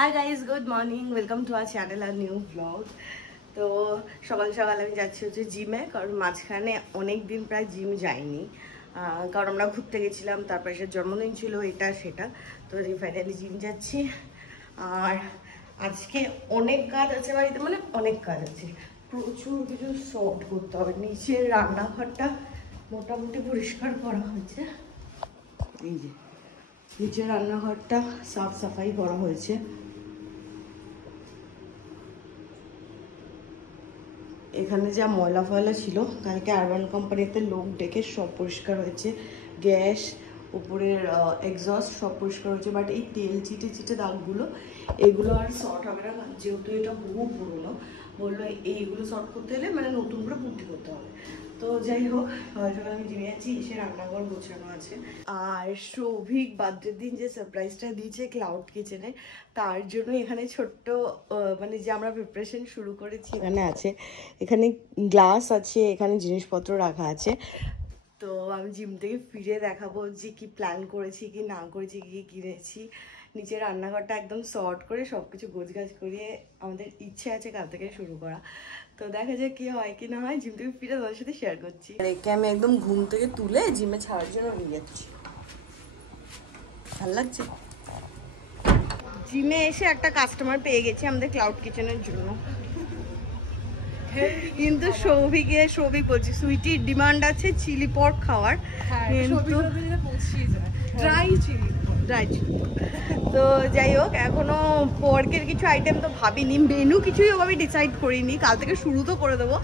High guys, good morning, welcome to our channel আর new blog. তো সকাল সকাল আমি যাচ্ছি হচ্ছে জিমে, কারণ মাঝখানে অনেক দিন প্রায় জিম যাইনি, কারণ আমরা ঘুরতে গেছিলাম, তারপরে সে জন্মদিন ছিল এটা সেটা। তো ফাইনালি জিম যাচ্ছি। আর আজকে অনেক কাজ আছে বাড়িতে, মানে অনেক কাজ আছে, প্রচুর কিছু সর্ট করতে হবে। নিচের রান্নাঘরটা মোটামুটি পরিষ্কার করা হয়েছে, এই যে নিচের রান্নাঘরটা সাফ সাফাই করা হয়েছে। এখানে যা ময়লা ফয়লা ছিল কালকে আরবান কোম্পানিতে লোক ডেকে সব পরিষ্কার হয়েছে। গ্যাস, উপরের এক্সস্ট সব পরিষ্কার হয়েছে, বাট এই তেল চিটে চিটে দাগগুলো এগুলো আর শর্ট হবে না, যেহেতু এটা বহু পুরোনো। বললো এইগুলো শর্ট করতে হলে মানে নতুন করে পুটি করতে হবে। তো যাই হোক, আমি জিমে যাচ্ছি, এসে রান্নাঘর গোছানো আছে। আর সৌভিক বার্থডের দিন যে সারপ্রাইজটা দিয়েছে ক্লাউড কিচেনে, তার জন্য এখানে ছোট্ট মানে যে আমরা প্রিপারেশন শুরু করেছি এখানে আছে, এখানে গ্লাস আছে, এখানে জিনিসপত্র রাখা আছে। তো আমি জিম থেকে ফিরে দেখাবো যে কি প্ল্যান করেছি, কি না করেছি, কি কিনেছি। নিচে রান্নাঘরটা একদম শর্ট করে সব কিছু গোছগাছ করিয়ে আমাদের ইচ্ছে আছে কাল থেকে শুরু করা। তো দেখা যায় কি হয় কি না হয়, জিম থেকে ফিরে তোমার সাথে শেয়ার করছি। একে আমি একদম ঘুম থেকে তুলে জিমে ছাড়ার জন্য নিয়ে যাচ্ছি। ভালো লাগছে। জিমে এসে একটা কাস্টমার পেয়ে গেছি আমাদের ক্লাউড কিচেনের জন্য, কিন্তু সৌভিক বলছি সুইটির ডিমান্ড আছে চিলি পর্ক খাওয়ার, কিন্তু ড্রাই চিলি। তো যাই হোক, এখনো পর্কের কিছু আইটেম তো ভাবিনি, মেনু কিছুই আমি ডিসাইড করিনি। কাল থেকে শুরু তো করে দেবো,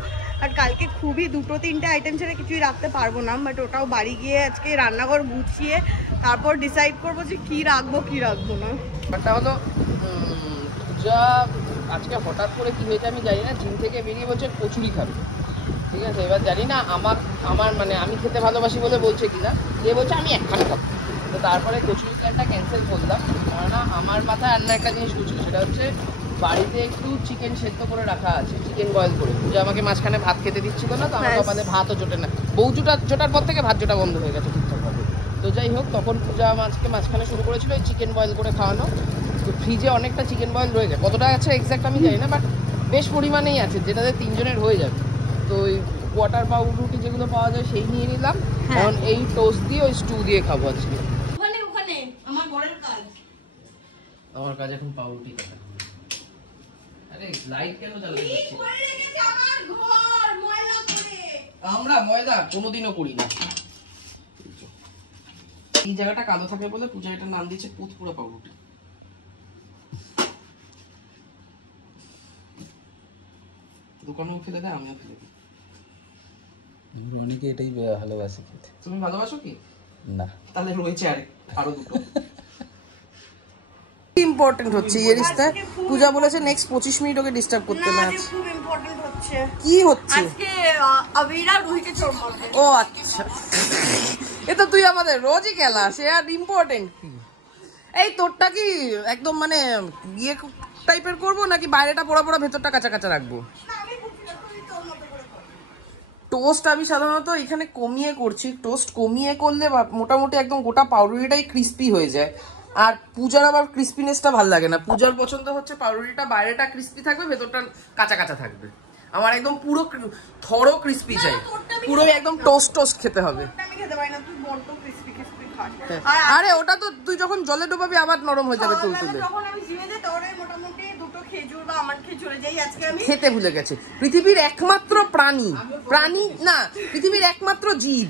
আর কালকে খুবই 2-3টে আইটেম ছাড়া কিছুই রাখতে পারবো না, বাট ওটাও বাড়ি গিয়ে আজকে রান্নাঘর গুছিয়ে তারপর ডিসাইড করবো যে কি রাখবো কি রাখবো না। ব্যাপারটা হলো পূজা আজকে হঠাৎ করে কি হয়েছে আমি জানি না, জিম থেকে বেরিয়ে বলছে কচুরি খাবে, ঠিক আছে। এবার জানি না আমার মানে আমি খেতে ভালোবাসি বলে বলছে কিনা, যে বলছে আমি একখানে খাবো। তো তারপরে কচুরি প্ল্যানটা ক্যান্সেল করলাম, কেননা আমার মাথায় আর একটা জিনিস ঘুরছিল, সেটা হচ্ছে বাড়িতে একটু চিকেন সেদ্ধ করে রাখা আছে, চিকেন বয়েল করে। পূজা আমাকে মাঝখানে ভাত খেতে দিচ্ছিল না, তো আমার কপালে ভাতও জোটে না, বউ জোটার পর থেকে ভাত জোটা বন্ধ হয়ে গেছে ঠিকঠাকভাবে। তো যাই হোক, তখন পূজা আজকে মাঝখানে শুরু করেছিল এই চিকেন বয়েল করে খাওয়ানো। তো ফ্রিজে অনেকটা চিকেন বয়েল রয়েছে, কতটা আছে এক্স্যাক্ট আমি জানি না, বাট বেশ পরিমাণেই আছে, যেটাতে 3 জনের হয়ে যাবে। তো ওই কোয়ার্টার পাউরুটি যেগুলো পাওয়া যায় সেই নিয়ে নিলাম, কারণ এই টোস্ট দিয়ে ওই স্টু দিয়ে খাবো আজকে। আমার কাজ এখন পাউরুটি কাটা। আরে লাইট কেন জ্বালাতে যাচ্ছে? আমরা ময়দা কোনোদিনও করি না। এই জায়গাটা কালো থাকে বলে পূজা এটার নাম দিয়েছে পুতপুরা পাউরুটি। দোকানেও ফেলে দেয়, আমিও ফেলে দিই। রনিকে এটাই ভালোবাসে খেতে। তুমি ভালোবাসো কি? না। তাহলে রয়েছে আরো দুটো। ইম্পর্টেন্ট হচ্ছে এই রিস্তা। পূজা বলেছে নেক্সট 25 মিনিট ওকে ডিস্টার্ব করতে না। খুব ইম্পর্টেন্ট হচ্ছে। কি হচ্ছে? আজকে আবিরা রুহিকে চোর মারবে। ও আচ্ছা, এটা তুই আমাদের রোজই খেলা, সে আর ইম্পর্টেন্ট কি? এই তোরটা কি একদম মানে ইয়ে টাইপের করবো, নাকি বাইরেটা পোড়া পোড়া ভেতরটা কাঁচা কাঁচা রাখবো? টোস্ট আমি সাধারণত এখানে কমিয়ে করছি, টোস্ট কমিয়ে করলে মোটামুটি একদম গোটা পাউরুটিটাই ক্রিস্পি হয়ে যায়। আর পূজার আবার ক্রিস্পিনেসটা ভাল লাগে না, পূজার পছন্দ হচ্ছে পাউরুটিটা বাইরেটা ক্রিস্পি থাকবে, ভেতরটা কাঁচা কাঁচা থাকবে। আমার একদম পুরো থরো ক্রিস্পি চাই, পুরো একদম টোস্ট খেতে হবে। আরে ওটা তো তুই যখন জলে ডোবাবি আবার নরম হয়ে যাবে তুলতুলে। খেতে ভুলে গেছে, পৃথিবীর একমাত্র প্রাণী না, পৃথিবীর একমাত্র জীব,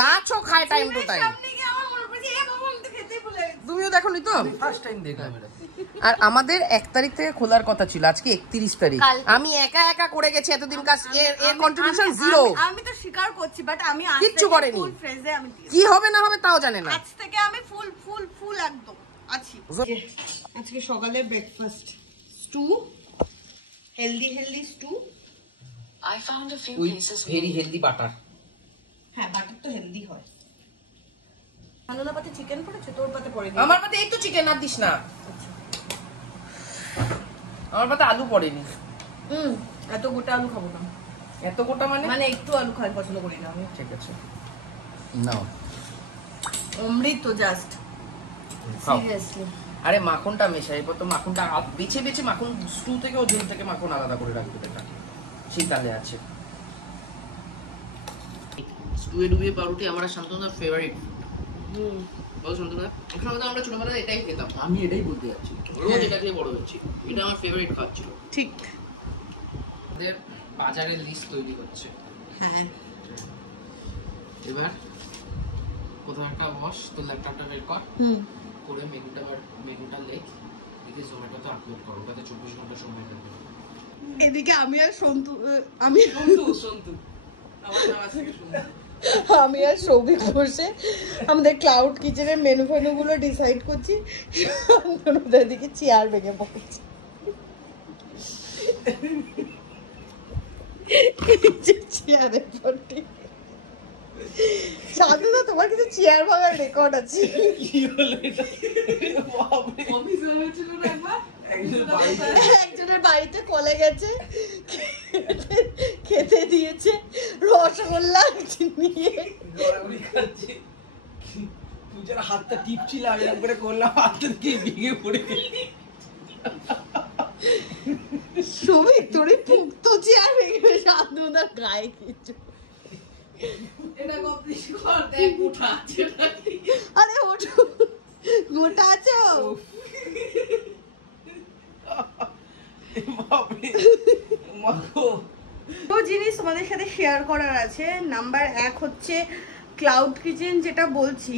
গাছও খায় টাইম টু টাইম। তুমিও দেখোনি তো? ফার্স্ট টাইম দেখলাম এটা। আর আমাদের 1 তারিখ থেকে খোলার কথা ছিল, আজকে 31 তারিখ। আমি একা করে গেছি এতদিন কাজ, এর কন্ট্রিবিউশন জিরো। আমি তো স্বীকার করছি, বাট আমি কিচ্ছু করেনি, কি হবে না হবে তাও জানে না। আজ থেকে আমি ফুল একদম আছি। আজকে সকালে breakfast stew, healthy stew. I found a few pieces. Very healthy butter. হ্যাঁ, বাটার তো হেলদি হয়। আলাদা পাতে চিকেন পড়েছে, তোর পাতে পড়েনি। আমার পাতে এই তো চিকেন, আর দিস না। আমার পাতে আলু পড়েনি। এত গোটা আলু খাবো না। এত গোটা মানে একটু আলু খাই পছন্দ করি না আমি। ঠিক আছে নাও অমৃত তো জাস্ট সিরিয়াসলি। আরে মাখনটা মেশাই, এরপর তো মাখনটা বেছে বেছে মাখন স্টু থেকে ও ঝোল থেকে মাখন আলাদা করে রাখবে, এটা সেই তালে আছে। স্টুয়ে ডুবিয়ে পাউরুটি আমার আর শান্তনুদার ফেভারিট। বলো শান্তনুদা, এখানে তো আমরা ছোটবেলায় এটাই খেতাম। আমি এটাই বলতে যাচ্ছি, রোজ এটা খেয়ে বড় হচ্ছি, এটা আমার ফেভারিট খাবার ছিল। ঠিক। আমাদের বাজারের লিস্ট তৈরি হচ্ছে। হ্যাঁ, এবার কোথাও একটা বস, তোর ল্যাপটপটা বের কর, করে মেনুটা লিখে জোম্যাটোতে আপলোড করো, যাতে 24 ঘন্টা সময় থাকবে। এদিকে আমি আর সন্তু আমি আর সৌভিক বসে আমাদের ক্লাউড কিচেনের মেনু ফেনুগুলো ডিসাইড করছি। শান্তনুদার দিকে চেয়ার ভেঙে পড়ছে। চেয়ারে পড়ে। শান্তনুদা, তোমার কিছু চেয়ার ভাঙার রেকর্ড আছে। কি হলো এটা? একজনের বাড়িতে কলে গেছে, খেতে দিয়েছে রসগোল্লা নিয়ে হাতটা টিপছিল, আমি করে করলাম, হাতটা দিয়ে ভেঙে পড়ে গেল। সবই তোর পুক্ত চেয়ার ভেঙে শান্তনুদার গায়ে কিছু। আরে ওঠো, গোটা আছো? জিনিস তোমাদের সাথে শেয়ার করার আছে। নাম্বার 1 হচ্ছে ক্লাউড কিচেন, যেটা বলছি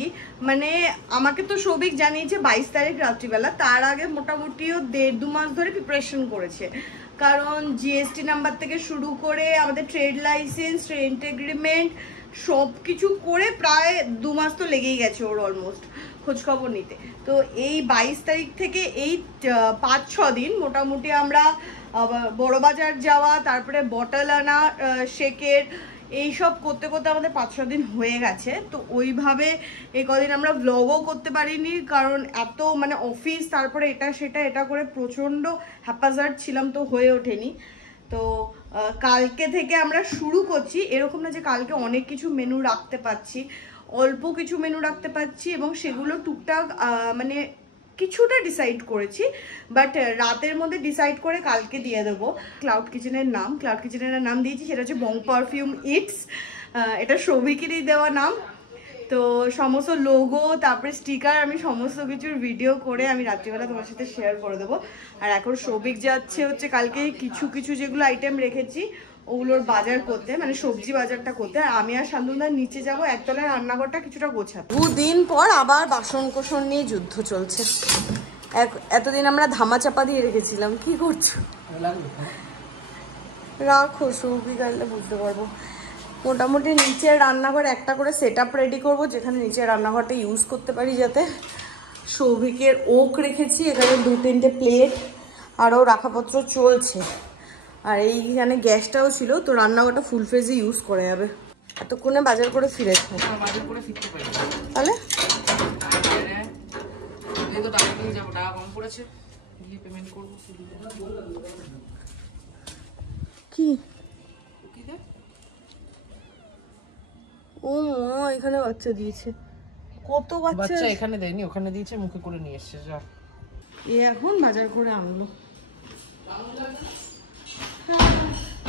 মানে আমাকে তো সৌভিক জানিয়েছে 22 তারিখ রাত্রিবেলা, তার আগে মোটামুটিও 1.5-2 মাস ধরে প্রিপারেশন করেছে। কারণ জিএসটি নাম্বার থেকে শুরু করে আমাদের ট্রেড লাইসেন্স, রেন্ট এগ্রিমেন্ট সব কিছু করে প্রায় 2 মাস তো লেগেই গেছে ওর অলমোস্ট খোঁজখবর নিতে। তো এই 22 তারিখ থেকে এই 5-6 দিন মোটামুটি আমরা বড়বাজার যাওয়া, তারপরে বটল আনা, শেকের, এইসব করতে করতে আমাদের 5-6 দিন হয়ে গেছে। তো ওইভাবে এই কদিন আমরা ব্লগও করতে পারিনি, কারণ এত মানে অফিস, তারপরে এটা করে প্রচণ্ড হ্যাপাজার্ড ছিলাম, তো হয়ে ওঠেনি। তো কালকে থেকে আমরা শুরু করছি। এরকম না যে কালকে অনেক কিছু মেনু রাখতে পারছি, অল্প কিছু মেনু রাখতে পারছি এবং সেগুলো টুকটাক মানে কিছুটা ডিসাইড করেছি, বাট রাতের মধ্যে ডিসাইড করে কালকে দিয়ে দেবো। ক্লাউড কিচেনের নাম দিয়েছি, সেটা হচ্ছে বং পারফিউম ইটস। এটা সৌভিকেরই দেওয়া নাম। তো সমস্ত লোগো, তারপরে স্টিকার, আমি সমস্ত কিছুর ভিডিও করে আমি রাত্রিবেলা তোমার সাথে শেয়ার করে দেবো। আর এখন সৌভিক যাচ্ছে হচ্ছে কালকে কিছু যেগুলো আইটেম রেখেছি ওগুলোর বাজার করতে, মানে সবজি বাজারটা করতে। আর আমি আর শান্তনুদার নিচে যাবো একতলায় রান্নাঘরটা কিছুটা গোছাতে। 2 দিন পর আবার বাসন কোসন নিয়ে যুদ্ধ চলছে। এতদিন আমরা ধামা চাপা দিয়ে রেখেছিলাম। কি করছো? রাখো, সৌভিক আইলে বুঝতে পারবো। মোটামুটি নিচের রান্নাঘর একটা করে সেট আপ রেডি করবো, যেখানে নিচের রান্নাঘরটা ইউজ করতে পারি যাতে। সৌভিকের ওক রেখেছি, এখানে 2-3টে প্লেট আরও রাখাপত্র চলছে। আর এইখানে গ্যাসটাও ছিল, তো রান্নাঘরটা ফুল ফ্রেজে ইউজ করা যাবে। এতক্ষণে বাজার করে ফিরেছে, বাজার করে ফিরতে পারি তাহলে তো টাকা নিয়ে যাবো, টাকা কম পড়েছে, গিয়ে পেমেন্ট করবো। কি ও মা, এখানে বাচ্চা দিয়েছে। কত বাচ্চা? এখানে দেয়নি, ওখানে দিয়েছে, মুখে করে নিয়ে এসছে। যা, এ এখন বাজার করে আনলো।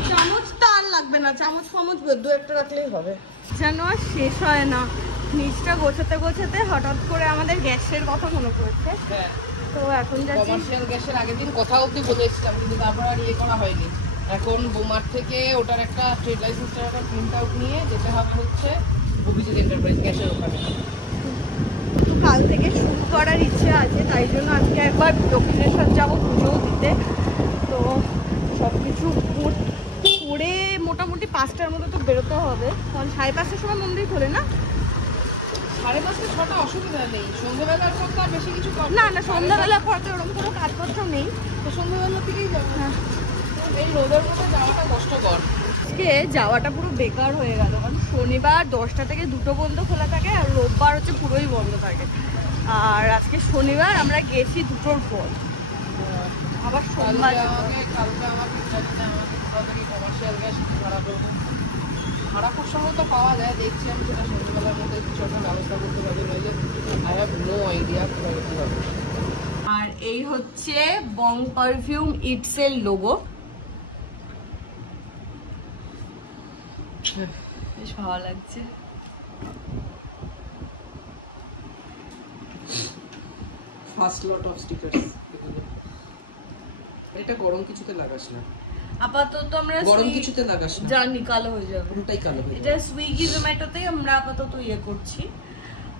চামচ তো আর লাগবে না, চামচ ফামচ 2-1টা রাখলেই হবে। যেন আর শেষ হয় না। নিচটা গোছাতে গোছাতে হঠাৎ করে আমাদের গ্যাসের কথা মনে পড়েছে। তো এখন যাচ্ছি কমার্শিয়াল গ্যাসের আগের দিন কথা অবধি বলে এসেছিলাম, কিন্তু তারপর আর ইয়ে করা হয়নি। এখন বোমার থেকে ওটার একটা ট্রেড লাইসেন্সের একটা প্রিন্ট আউট নিয়ে যেতে হবে হচ্ছে অভিজিৎ এন্টারপ্রাইজ গ্যাসের ওখানে। তো কাল থেকে শুরু করার ইচ্ছে আছে, তাই জন্য আজকে একবার দক্ষিণেশ্বর যাবো পুজোও দিতে। তো সব কিছু করে মোটামুটি 5টার মধ্যে তো বেরোতে হবে, কারণ 5:30টার সময় মন্দির খোলে না। 5:30-6টা অসুবিধা নেই, সন্ধ্যেবেলার পর তো আর বেশি কিছু না, সন্ধ্যাবেলার পর তো ওরকম কোনো কাজপত্র নেই, তো সন্ধ্যেবেলা থেকেই যাবো। এই রোদের মধ্যে যাওয়াটা কষ্টকর। আজকে যাওয়াটা পুরো বেকার হয়ে গেল, কারণ শনিবার 10টা থেকে 2টো পর্যন্ত খোলা থাকে, আর রোববার হচ্ছে পুরোই বন্ধ থাকে। আর আজকে শনিবার আমরা গেছি 2টোর পর, আবার সোমবার। কালকে আমার কমার্শিয়াল গ্যাস ভাড়া করবো, ভাড়া খুব সময় তো পাওয়া যায়, দেখছি আমি সেটা সন্ধ্যাবেলার মধ্যে কিছু একটা ব্যবস্থা করতে পারি, নইলে আই হ্যাভ নো আইডিয়া কীভাবে কী হবে। আর এই হচ্ছে বং পারফিউম ইটস এর লোগো। বেশ ভালো লাগছে। First lot of stickers. এটা গরম কিছুতে লাগাস না আপাতত আমরা গরম কিছুতে লাগাস না, জানি কালো হয়ে যাবে, পুরোটাই কালো হয়ে এটা সুইগি জোম্যাটোতেই আমরা আপাতত ইয়ে করছি।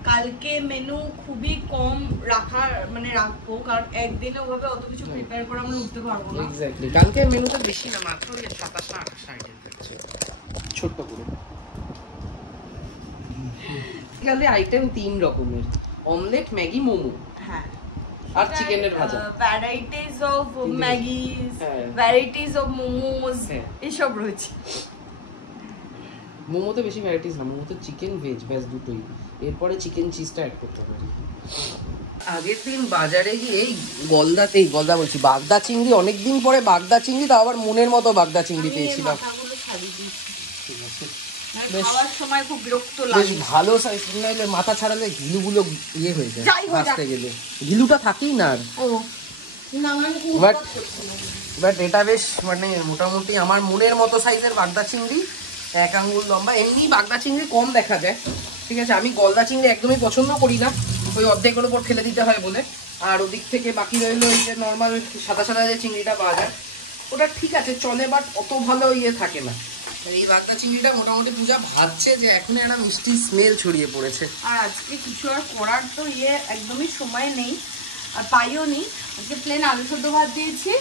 কালকে মেনু খুবই কম রাখবো, কারণ একদিনে ওভাবে অত কিছু প্রিপেয়ার করে আমরা উঠতে পারবো না। এক্স্যাক্টলি, কালকে মেনুতে বেশি না, মাত্র 27-28 আইটেম থাকছে, ছোট্ট করে। কালকে আইটেম 3 রকমের, অমলেট, ম্যাগি, মোমো, হ্যাঁ, আর চিকেনের ভাজা, varieties of Maggis, varieties of momos, এসব রয়েছে। মোমোতে বেশি ভ্যারাইটিস না, মোমোতে চিকেন ভেজ ব্যাস দুটোই, এরপরে চিকেন চিজটা অ্যাড করতে হবে। আগের দিন বাজারে গিয়ে এই গলদা বলছি, বাগদা চিংড়ি, অনেকদিন পরে বাগদা চিংড়ি, তাও আবার মনের মতো বাগদা চিংড়ি পেয়েছিলাম। খাওয়ার সময় খুব বিরক্ত লাগে, বেশ ভালো সাইজ, নাইলে মাথা ছাড়ালে ঘিলুগুলো ইয়ে হয়ে যায় ভাজতে গেলে, ঘিলুটা থাকেই না আর। বাট এটা বেশ মোটামুটি আমার মনের মতো সাইজের বাগদা চিংড়ি, 1 আঙ্গুল লম্বা। এমনি বাগদা চিংড়ি কম দেখা যায়, ঠিক আছে, আমি গলদা চিংড়ি একদমই পছন্দ করি না, ওই অর্ধেকের উপর ফেলে দিতে হয় বলে। আর ওদিক থেকে বাকি রইলো ওই যে নর্মাল সাদা সাদা যে চিংড়িটা পাওয়া যায়, ওটা ঠিক আছে চলে, বাট অত ভালো ইয়ে থাকে না। এই বাগদা চিংড়িটা মোটামুটি পূজা ভাজছে যে এখন একটা মিষ্টি স্মেল ছড়িয়ে পড়েছে। আর আজকে কিছু আর করার তো একদমই সময় নেই, আর পাইও নি। আজকে প্লেন আলু সেদ্ধ ভাত দিয়েছি,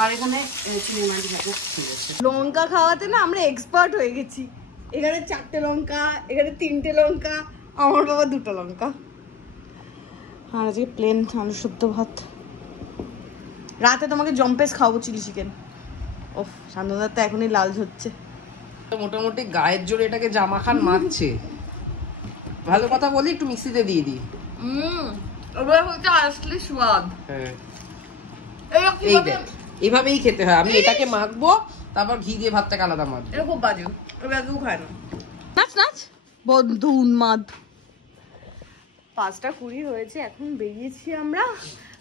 আর এখানে চিংড়ি মাছ ভাজা। লঙ্কা খাওয়াতে না আমরা এক্সপার্ট হয়ে গেছি। এখানে 4টে লঙ্কা, এখানে 3টে লঙ্কা, আমার বাবা 2টো লঙ্কা। আর আজকে প্লেন আলু সেদ্ধ ভাত। রাতে তোমাকে জম্পেস খাওয়াবো, চিলি চিকেন। ওফ, শান্তদার তো এখনই লাল ঝরছে। মোটামুটি গায়ের জোরে এটাকে জামা খান মারছে। ভালো কথা বলি, একটু মিক্সিতে দিয়ে দিই। এবার হচ্ছে আসলে স্বাদ। হ্যাঁ, এই দেখ, এভাবেই খেতে হয়। আমি এটাকে মাখবো, তারপর ঘি দিয়ে ভাতটাকে আলাদা মাখবো। এটা খুব বাজে, এবার কেউ খায় না। নাচ নাচ বন্ধু উন্মাদ। 5টা 20 হয়েছে, এখন বেরিয়েছি আমরা,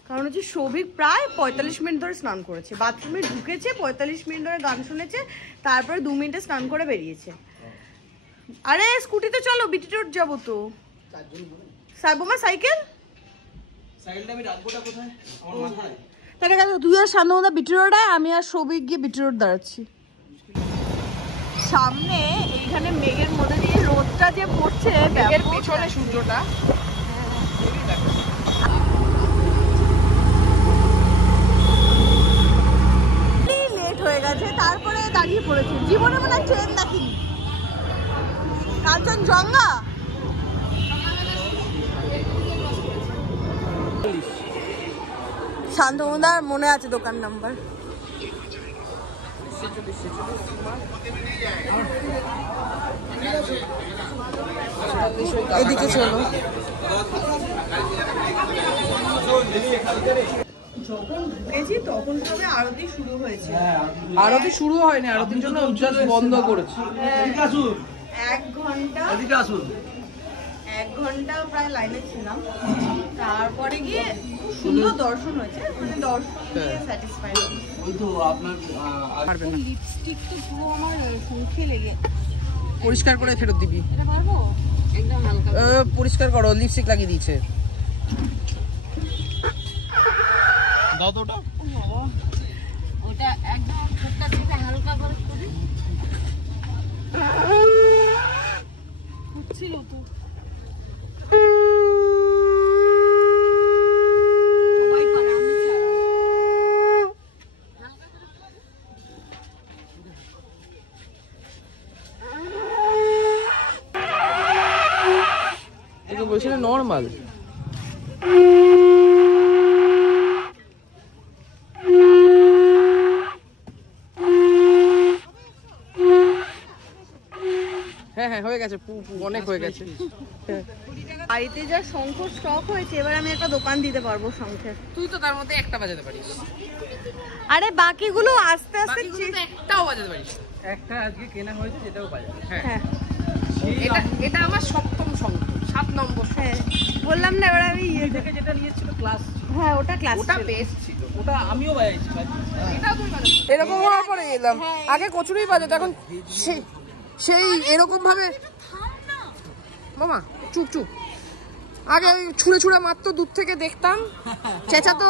কারণ হচ্ছে সৌভিক প্রায় 45 মিনিট ধরে স্নান করেছে, বাথরুমে ঢুকেছে, 45 মিনিট ধরে গান শুনেছে, তারপরে 2 মিনিটে স্নান করে বেরিয়েছে। আরে স্কুটিতে চলো, বিটি রোড যাবো তো। সাইবোমা সাইকেল, সাইকেলটা আমি রাখবোটা কোথায়? আমার মাথায়। তাহলে তুই আর শান্তদা বিটি রোডে, আমি আর সৌভিক গিয়ে বিটি রোড দাঁড়াচ্ছি। সামনে এইখানে মেঘের মধ্যে দিয়ে রোদটা যে পড়ছে, মেঘের পিছনে সূর্যটা লেট হয়ে গেছে, তারপরে দাঁড়িয়ে পড়েছে। জীবনে মনে হয় ট্রেন দেখিনি। কাঞ্চনজঙ্ঘা শান্তদার মনে আছে দোকান নাম্বার। এদিকে চলো। যখন ঢুকেছি তখন তবে আরতি শুরু হয়েছে। আরতি শুরু হয়নি, আরতির জন্য জাস্ট বন্ধ করেছে। 1 ঘন্টা প্রায় লাইনে ছিলাম, তারপরে গিয়ে খুব সুন্দর দর্শন হয়েছে, মানে দর্শন দিয়ে স্যাটিসফাইড। ওই তো আপনার লিপস্টিক তো পুরো আমার মুখে লেগে। পরিষ্কার করে ফেরত দিবি। এটা পারবো একদম হালকা পরিষ্কার করো, লিপস্টিক লাগিয়ে দিয়েছে। দাও তো ওটা। ওটা একদম ঠোঁটটা থেকে হালকা করে করি। হচ্ছিল তো। বলছি না নর্মাল। হ্যাঁ হ্যাঁ হয়ে গেছে, অনেক হয়ে গেছে। বাড়িতে যা শঙ্খ স্টক হয়েছে, এবার আমি একটা দোকান দিতে পারবো শঙ্খের। তুই তো তার মধ্যে একটা বাজাতে পারিস। আরে বাকিগুলো আস্তে আস্তে একটাও বাজাতে পারিস। একটা আজকে কেনা হয়েছে, যেটাও বাজাতে। হ্যাঁ, এটা আমার 7ম শঙ্খ, 7 নম্বর। হ্যাঁ বললাম না, এবার আমি থেকে যেটা নিয়েছিল ক্লাস। হ্যাঁ ওটা ক্লাস ওটা বেস্ট ছিল, ওটা আমিও বাজাইছি। এরকম হওয়ার পরে এলাম, আগে কচুরি বাজাতো, এখন সেই এরকম ভাবে মামা চুপ চুপ, আগে ছুঁড়ে ছুঁড়ে মারতো, দূর থেকে দেখতাম, চেঁচাতো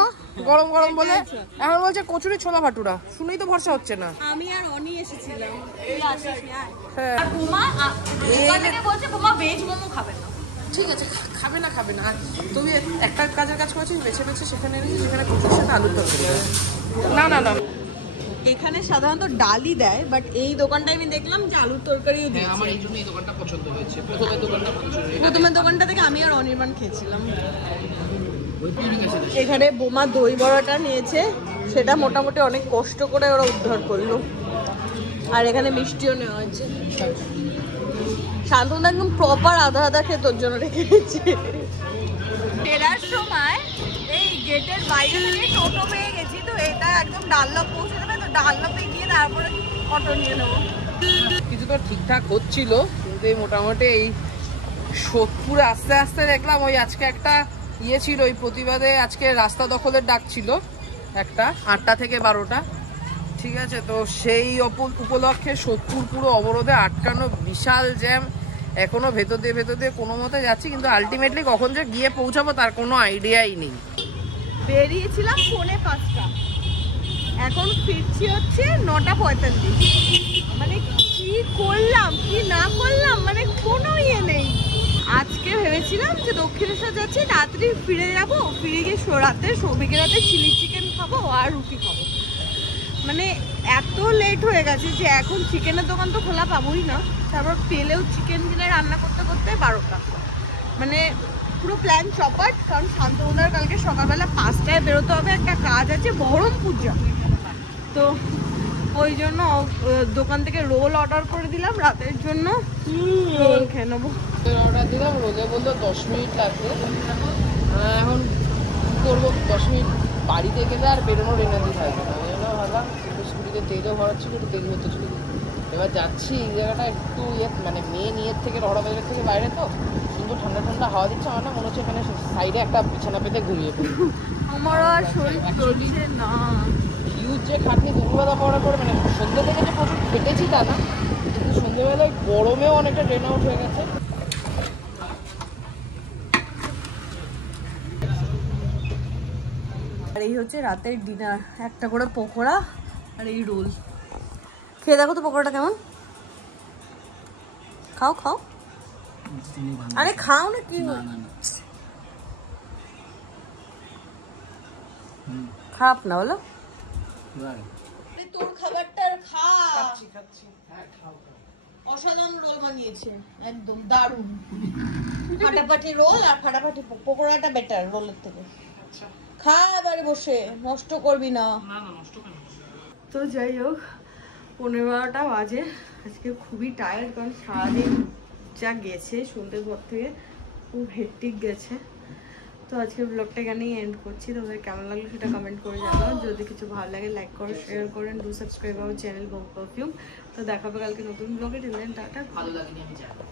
গরম গরম বলে, এখন বলছে কচুরি ছোলা ভাটুরা, শুনেই তো ভরসা হচ্ছে না। আমি আর অনি এসেছিলাম, হ্যাঁ আর বোমা ওখান থেকে বলছে বোমা ভেজ মোমো খাবে না। ঠিক আছে, খাবে না খাবে না, তুমি একটা কাজের কাজ করেছিস, বেছে বেছে সেখানে এনেছিস, সেখানে কচুর সাথে আলুর তরকারি। না না না, এখানে সাধারণত ডালই দেয়, বাট এই দোকানটায় আমি দেখলাম যে আলুর তরকারিও দিচ্ছে। আমার এই জন্য এই দোকানটা পছন্দ হয়েছে। প্রথমের দোকানটা থেকে আমি আর অনির্বাণ খেয়েছিলাম। এখানে বোমা দই বড়াটা নিয়েছে, সেটা মোটামুটি অনেক কষ্ট করে ওরা উদ্ধার করলো। আর এখানে মিষ্টিও নেওয়া হয়েছে। শান্তনু একদম প্রপার আধা আধা খেয়ে তোর জন্য রেখে গেছে। ফেরার সময় এই গেটের বাইরে থেকে টোটো পেয়ে গেছি, তো এটা একদম ডাল্লা পৌঁছে দেবে, তো ডাল্লাপে গিয়ে তারপরে অটো নিয়ে নেবো। কিছু তো ঠিকঠাক হচ্ছিল, কিন্তু এই মোটামুটি এই সোদপুরে আস্তে আস্তে দেখলাম ওই আজকে একটা ইয়ে ছিল, ওই প্রতিবাদে আজকে রাস্তা দখলের ডাক ছিল একটা 8টা থেকে 12টা, ঠিক আছে, তো সেই উপলক্ষে সোদপুর পুরো অবরোধে আটকানো, বিশাল জ্যাম, এখনো ভেতর দিয়ে কোনো মতে যাচ্ছি, কিন্তু আলটিমেটলি কখন যে গিয়ে পৌঁছাবো তার কোনো আইডিয়াই নেই। বেরিয়েছিলাম 4:45, এখন ফিরছি হচ্ছে 9:45। মানে কি করলাম কি না করলাম মানে কোনো ইয়ে নেই। আজকে ভেবেছিলাম যে দক্ষিণেশ্বর যাচ্ছি, রাত্রি ফিরে যাবো, ফিরে গিয়ে বিকেল রাতে চিলি চিকেন খাবো আর রুটি খাবো। মানে এত লেট হয়ে গেছে যে এখন চিকেনের দোকান তো খোলা পাবোই না, তারপর পেলেও চিকেন কিনে রান্না করতে করতে 12টা। মানে পুরো প্ল্যান চপাট, কারণ শান্তনুদার কালকে সকালবেলা 5টায় বেরোতে হবে, একটা কাজ আছে, বহরম পূজা, তো ওই জন্য দোকান থেকে রোল অর্ডার করে দিলাম রাতের জন্য, রোল খেয়ে নেবো। অর্ডার দিলাম, রোলে বললো 10 মিনিট লাগবে, এখন কী করবো, 10 মিনিট বাড়িতে গেলে আর বেরোনোর এনার্জি থাকবে না, ওই জন্য ভাবলাম একটু স্কুটিতে তেলও ভরাচ্ছিল, একটু দেরি হতে চলে। এবার যাচ্ছি এই জায়গাটা একটু মানে মেন ইয়ের থেকে রহড়া বাজারের থেকে বাইরে, তো সুন্দর ঠান্ডা ঠান্ডা হাওয়া দিচ্ছে, আমার না মনে হচ্ছে এখানে সাইডে একটা বিছানা পেতে ঘুমিয়ে পড়ি। আমার আর শরীর চলছে না, হিউজ যে খাটনি দুপুরবেলা পড়ার পরে, মানে সন্ধ্যে থেকে যে প্রচুর খেটেছি তা না, কিন্তু সন্ধ্যেবেলায় গরমেও অনেকটা ড্রেন আউট হয়ে গেছে। আর এই হচ্ছে রাতের ডিনার, একটা করে পকোড়া আর এই রোল। খেয়ে দেখো তো পকোড়াটা কেমন, খাও খাও, আরে খাও না, কি খারাপ না বলো, তোর খাবারটা খা। অসাধারণ রোল বানিয়েছে, একদম দারুণ, ফাটাফাটি রোল আর ফাটাফাটি পকোড়াটা বেটার রোলের থেকে। খা এবারে বসে, নষ্ট করবি না। তো যাই হোক, 11:30 বাজে, আজকে খুবই টায়ার্ড, কারণ সারাদিন যা গেছে সন্ধ্যের পর থেকে খুব হেক্টিক গেছে। তো আজকে ব্লগটা এখানেই এন্ড করছি, তোমাদের কেমন লাগলো সেটা কমেন্ট করে জানাও, যদি কিছু ভালো লাগে লাইক করো, শেয়ার করেন, do subscribe our channel Bong perfume. তো দেখাবে কালকে নতুন ব্লগে, টাটা। ভালো লাগেনি আমি জানি।